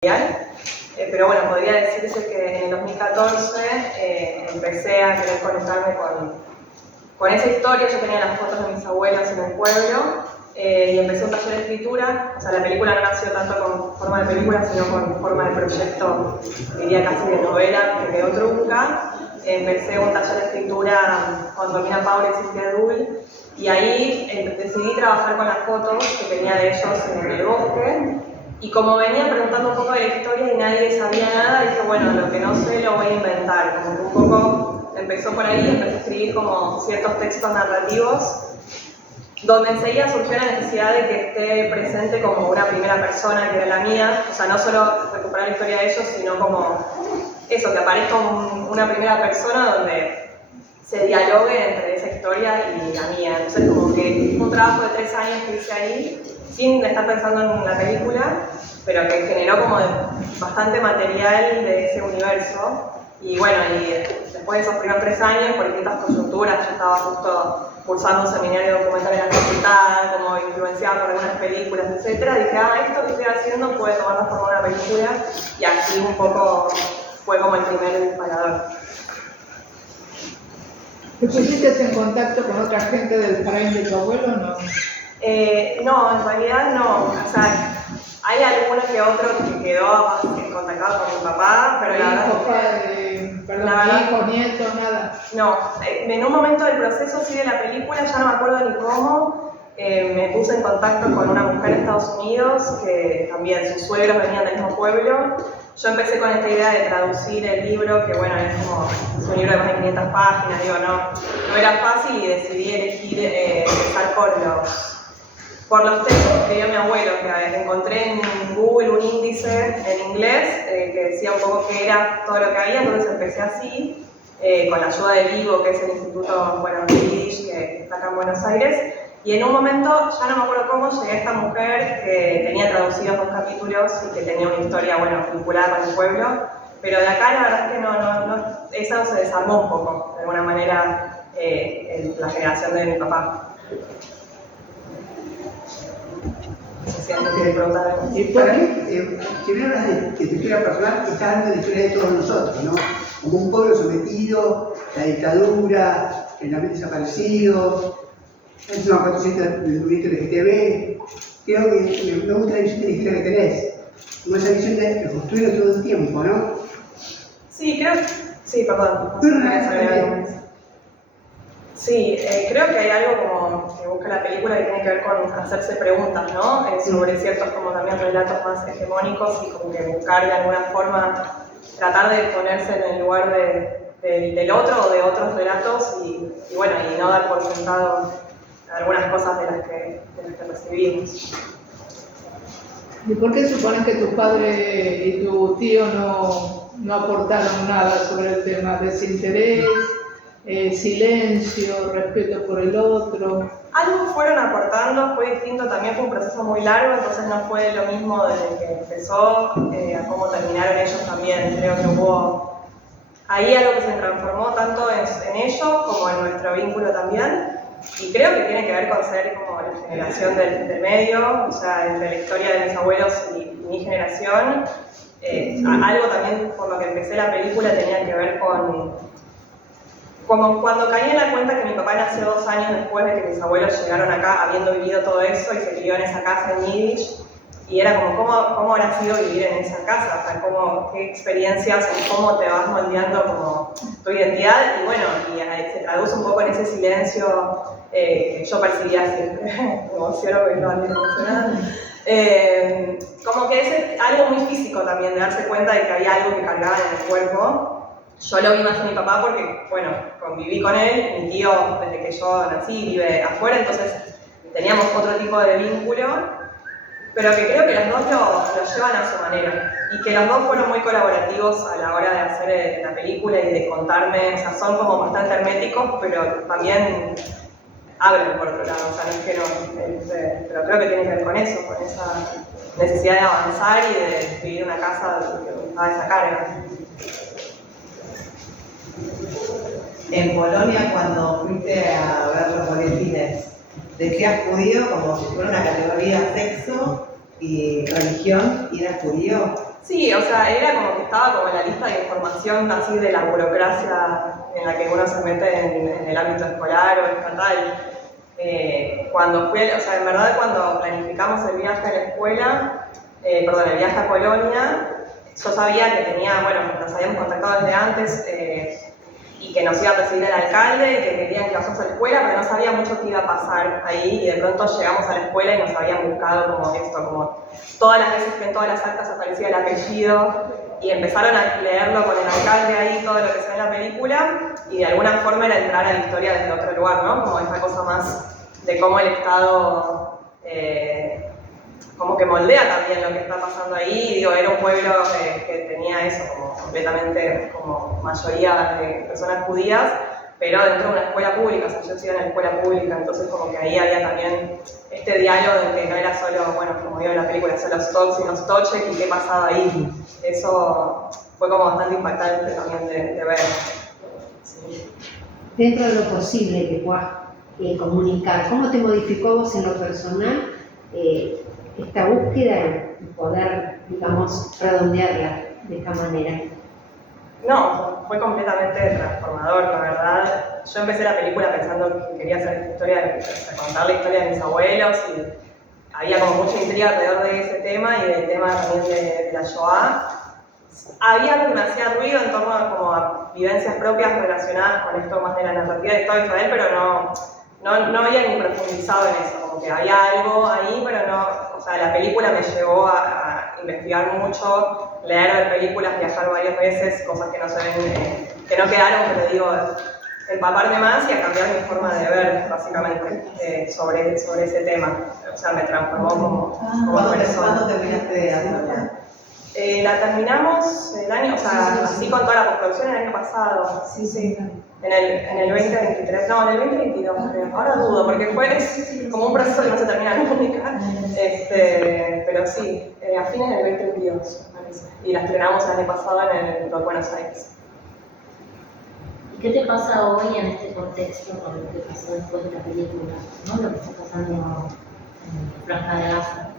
Pero bueno, podría decirse que en el 2014 empecé a querer conectarme con esa historia. Yo tenía las fotos de mis abuelos en el pueblo y empecé un taller de escritura. O sea, la película no nació tanto con forma de película, sino con forma de proyecto, diría casi de novela, que quedó trunca. Empecé un taller de escritura con Romina Paula y Cintia Dul, y ahí decidí trabajar con las fotos que tenía de ellos en el bosque. Y como venía preguntando un poco de la historia y nadie sabía nada, dije, bueno, lo que no sé lo voy a inventar. Como que un poco empezó por ahí, empecé a escribir como ciertos textos narrativos, donde enseguida surgió la necesidad de que esté presente como una primera persona, que era la mía. O sea, no solo recuperar la historia de ellos, sino como eso, que aparezca una primera persona donde se dialogue entre esa historia y la mía. Entonces, como que un trabajo de 3 años que hice ahí, sin estar pensando en la película, pero que generó como bastante material de ese universo. Y bueno, y después de esos primeros 3 años, por distintas coyunturas, yo estaba justo cursando un seminario documental en la facultad, como influenciada por algunas películas, etc. Dije, esto que estoy haciendo puede tomar la forma de una película, y así un poco fue como el primer disparador. ¿Te pusiste en contacto con otra gente del frame de tu abuelo o no? No, en realidad no. O sea, hay alguno que otro que quedó contactado con mi papá, pero la verdad hijos, nietos, nada. No, en un momento del proceso sí de la película, ya no me acuerdo ni cómo, me puse en contacto con una mujer de Estados Unidos, que también sus suegros venían del mismo pueblo. Yo empecé con esta idea de traducir el libro, que bueno, es un libro de más de 500 páginas, digo, no era fácil, y decidí elegir empezar por los textos que escribió mi abuelo, que encontré en Google un índice en inglés que decía un poco qué era todo lo que había. Entonces empecé así, con la ayuda del IVO, que es el Instituto de Yiddish, que está acá en Buenos Aires. Y en un momento, ya no me acuerdo cómo, llegué a esta mujer que tenía traducidos 2 capítulos y que tenía una historia, vinculada con el pueblo. Pero de acá la verdad es que eso se desarmó un poco, de alguna manera, en la generación de mi papá. No sé si alguien quiere preguntar algo. Para mí, que me hablas de tu historia personal, estás hablando de la historia de todos nosotros, ¿no? Como un pueblo sometido, la dictadura, el ambiente desaparecido, es una participación del movimiento LGTB. Creo que me gusta la visión de la historia que tenés, como esa visión de reconstruirlo todo el tiempo, ¿no? Sí, perdón. Sí, creo que hay algo como que busca la película que tiene que ver con hacerse preguntas, ¿no? Sobre ciertos como también relatos más hegemónicos, y como que buscar de alguna forma tratar de ponerse en el lugar del otro o de otros relatos y no dar por sentado algunas cosas de las que recibimos. ¿Y por qué suponen que tu padre y tu tío no aportaron nada sobre el tema? ¿Desinterés? Silencio, respeto por el otro. Algo fueron aportando, fue distinto, también fue un proceso muy largo, entonces no fue lo mismo desde que empezó a cómo terminaron ellos también. Creo que hubo ahí algo que se transformó tanto en ellos como en nuestro vínculo también, y creo que tiene que ver con ser como la generación del medio, o sea, entre la historia de mis abuelos y mi generación. Algo también por lo que empecé la película tenía que ver como cuando caí en la cuenta que mi papá nació 2 años después de que mis abuelos llegaron acá, habiendo vivido todo eso, y se crió en esa casa en Yiddish, y era como, ¿cómo habrá sido vivir en esa casa? O sea, qué experiencias, cómo te vas moldeando como tu identidad, y se traduce un poco en ese silencio que yo percibía siempre. Me emociono porque no ando emocionada. Como que es algo muy físico también, de darse cuenta de que había algo que cargaba en el cuerpo. Yo lo vi más en mi papá porque, conviví con él. Mi tío, desde que yo nací, vive afuera, entonces teníamos otro tipo de vínculo, pero que creo que los dos lo llevan a su manera, y que los dos fueron muy colaborativos a la hora de hacer la película y de contarme. O sea, son como bastante herméticos, pero también abren por otro lado, o sea, no es que no, pero creo que tiene que ver con eso, con esa necesidad de avanzar y de vivir en una casa que estaba esa carga. En Polonia, cuando fuiste a ver los boletines, decías judío como si fuera una categoría sexo y religión, y eras judío. Sí, o sea, era como que estaba como en la lista de información así de la burocracia en la que uno se mete en el ámbito escolar o estatal. Cuando fui, o sea, en verdad cuando planificamos el viaje a la escuela, el viaje a Polonia, yo sabía que tenía, bueno, nos habíamos contactado desde antes y que nos iba a recibir el alcalde y que querían que vayamos a la escuela, pero no sabía mucho qué iba a pasar ahí y de pronto llegamos a la escuela y nos habían buscado como esto, como todas las veces que en todas las actas aparecía el apellido y empezaron a leerlo con el alcalde ahí, todo lo que se ve en la película y de alguna forma era entrar a la historia desde otro lugar, ¿no? Como esta cosa más de cómo el Estado como que moldea también lo que está pasando ahí. Digo, era un pueblo que tenía eso como completamente como mayoría de personas judías, pero dentro de una escuela pública, o sea, yo estudié en la escuela pública, entonces como que ahí había también este diálogo de que no era solo, bueno, como digo en la película, solo Stolz y no Stoczek y qué pasaba ahí. Eso fue como bastante impactante también de ver. Sí. Dentro de lo posible que puedas comunicar, ¿cómo te modificó vos en lo personal esta búsqueda y poder, digamos, redondearla de esta manera? No, fue completamente transformador, la verdad. Yo empecé la película pensando que quería hacer esta historia, contar la historia de mis abuelos y había como mucha intriga alrededor de ese tema y del tema también de la Shoah. Había algo que me hacía ruido en torno a vivencias propias relacionadas con esto más de la narrativa de Estado de Israel, pero no había ni profundizado en eso, como que había algo ahí, pero no, o sea, la película me llevó a investigar mucho, leer películas, viajar varias veces, cosas que no se ven, que no quedaron, pero digo, empaparme más y a cambiar mi forma de ver, básicamente, sobre ese tema. O sea, me transformó como persona. ¿Cuándo terminaste de hacerla? La terminamos el año, o sea, así con toda la postproducción el año pasado. Sí. En el 2023, no, en el 2022 creo. Ahora dudo, porque fue como un proceso que no se termina nunca. Pero sí, a fines del 2022, me parece. Y la estrenamos el año pasado en el Buenos Aires. ¿Y qué te pasa hoy en este contexto con lo que pasó después de la película? ¿No? Lo que está pasando en Franja de Gaza.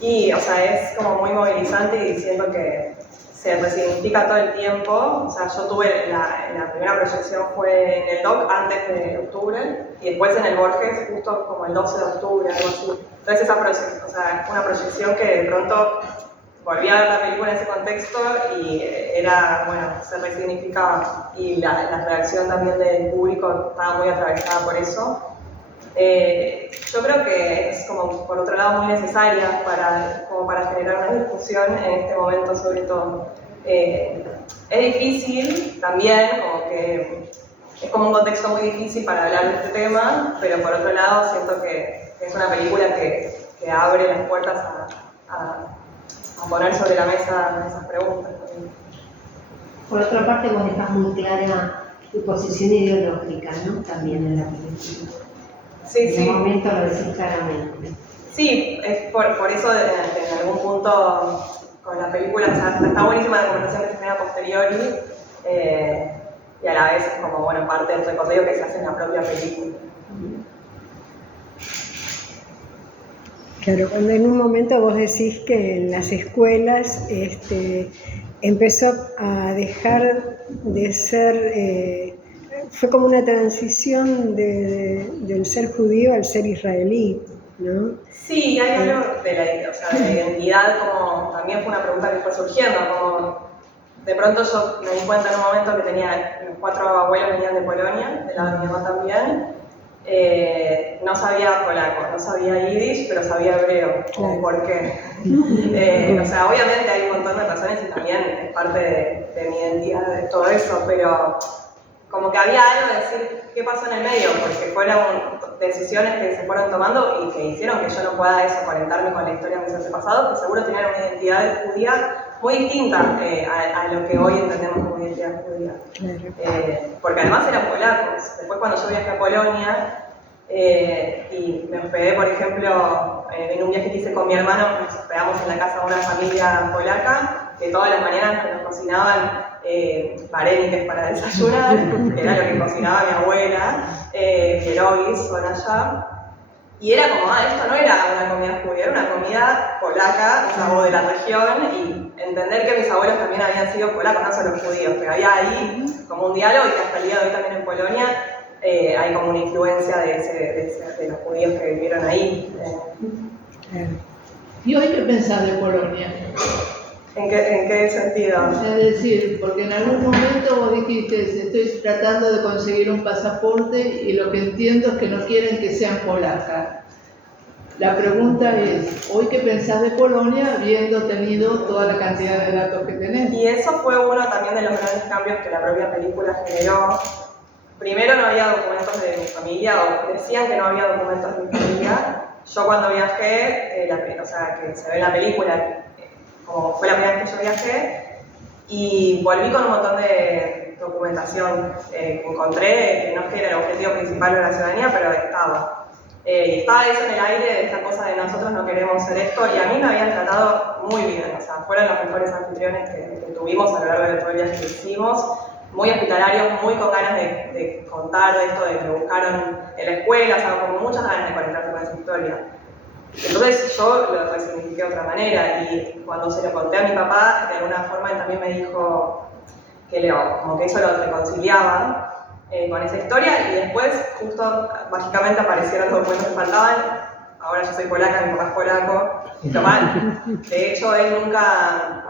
Y, o sea, es como muy movilizante y siento que se resignifica todo el tiempo. O sea, yo tuve la primera proyección fue en el DOC antes de octubre y después en el Borges justo como el 12 de octubre, algo así. Entonces esa proyección, o sea, una proyección que de pronto volví a ver la película en ese contexto y era, bueno, se resignificaba. Y la reacción también del público estaba muy atravesada por eso. Yo creo que es como, por otro lado, muy necesaria para generar una discusión en este momento, sobre todo. Es difícil también, como que es como un contexto muy difícil para hablar de este tema, pero por otro lado siento que es una película que abre las puertas a poner sobre la mesa esas preguntas también. Por otra parte, vos dejás muy clara tu posición ideológica, ¿no? También en la película. Sí. En un momento lo decís claramente. Sí, es por eso en algún punto con la película, o sea, está buenísima la conversación que se genera a posteriori y a la vez es como, bueno, parte del recorrido que se hace en la propia película. Claro, cuando en un momento vos decís que en las escuelas empezó a dejar de ser, fue como una transición del ser judío al ser israelí, ¿no? Sí, hay algo de la identidad, como también fue una pregunta que fue surgiendo, como de pronto yo me di cuenta en un momento que tenía, los 4 abuelos venían de Polonia, del lado de mi mamá también. No sabía polaco, no sabía yiddish, pero sabía hebreo. Claro. ¿Por qué? O sea, obviamente hay un montón de razones y también es parte de mi identidad de todo eso, pero como que había algo de decir qué pasó en el medio, porque fueron decisiones que se fueron tomando y que hicieron que yo no pueda desaparentarme con la historia de mis antepasados, que seguro tenían una identidad judía muy distinta a lo que hoy entendemos como identidad judía. Claro. Porque además eran polacos. Después cuando yo viajé a Polonia y me hospedé, por ejemplo, en un viaje que hice con mi hermano, nos hospedamos en la casa de una familia polaca, que todas las mañanas nos cocinaban vareniques para desayunar, que era lo que cocinaba mi abuela, pierogis son allá. Y era como, esto no era una comida judía, era una comida polaca, o sea, o de la región, y entender que mis abuelos también habían sido polacos, no solo judíos, que había ahí como un diálogo y que hasta el día de hoy también en Polonia hay como una influencia de los judíos que vivieron ahí. ¿Y hoy qué pensás de Polonia? ¿En qué sentido? Es decir, porque en algún momento vos dijiste, estoy tratando de conseguir un pasaporte y lo que entiendo es que no quieren que sean polacas. La pregunta es, ¿hoy qué pensás de Polonia habiendo tenido toda la cantidad de datos que tenés? Y eso fue uno también de los grandes cambios que la propia película generó. Primero no había documentos de mi familia, o decían que no había documentos de mi familia. Yo cuando viajé, o sea, que se ve en la película, como fue la primera vez que yo viajé, y volví con un montón de documentación que encontré, que no es que era el objetivo principal de la ciudadanía, pero estaba. Y estaba eso en el aire, de esa cosa de nosotros no queremos ser esto, y a mí me habían tratado muy bien, o sea, fueron los mejores anfitriones que tuvimos a lo largo de todo el viaje que hicimos, muy hospitalarios, muy con ganas de contar de esto, de que buscaron en la escuela, o sea, con muchas ganas de conectarse con esa historia. Entonces yo lo resignifiqué de otra manera, y cuando se lo conté a mi papá, de alguna forma él también me dijo que como que eso lo reconciliaba con esa historia, y después justo mágicamente aparecieron los documentos que faltaban. Ahora yo soy polaca, mi papá es polaco, y tomar. De hecho, él nunca...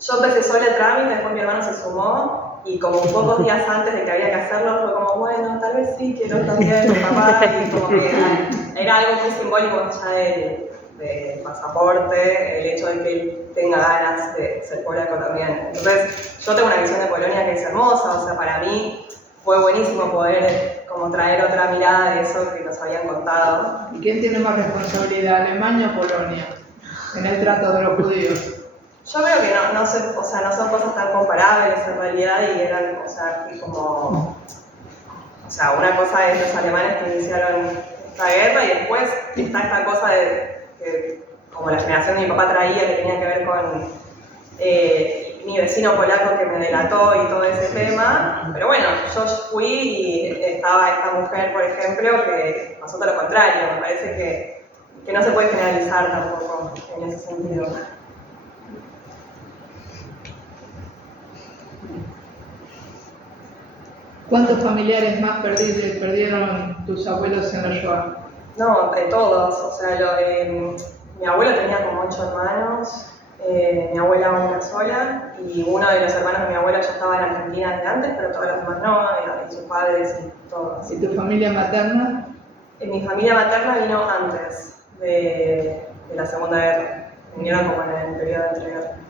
Yo empecé sola el trámite, después mi hermano se sumó, y como pocos días antes de que había que hacerlo, fue como, bueno, tal vez sí, quiero también mi papá, y como que era algo muy simbólico más allá del pasaporte, el hecho de que él tenga ganas de ser polaco también. Entonces, yo tengo una visión de Polonia que es hermosa, o sea, para mí fue buenísimo poder como traer otra mirada de eso que nos habían contado. ¿Y quién tiene más responsabilidad, Alemania o Polonia, en el trato de los judíos? Yo creo que no son cosas tan comparables en realidad, y eran, o sea, una cosa es los alemanes que iniciaron esta guerra, y después está esta cosa de que, como la generación de mi papá traía, que tenía que ver con mi vecino polaco que me delató y todo ese tema. Pero bueno, yo fui y estaba esta mujer, por ejemplo, que pasó todo lo contrario. Me parece que no se puede generalizar tampoco en ese sentido. ¿Cuántos familiares más perdieron tus abuelos en la Shoah? No, de todos. O sea, mi abuelo tenía como 8 hermanos, mi abuela una sola, y uno de los hermanos de mi abuela ya estaba en Argentina desde antes, pero todos los demás no, y sus padres y todos. ¿Y tu familia materna? Mi familia materna vino antes de la Segunda Guerra. Vinieron como en el periodo anterior.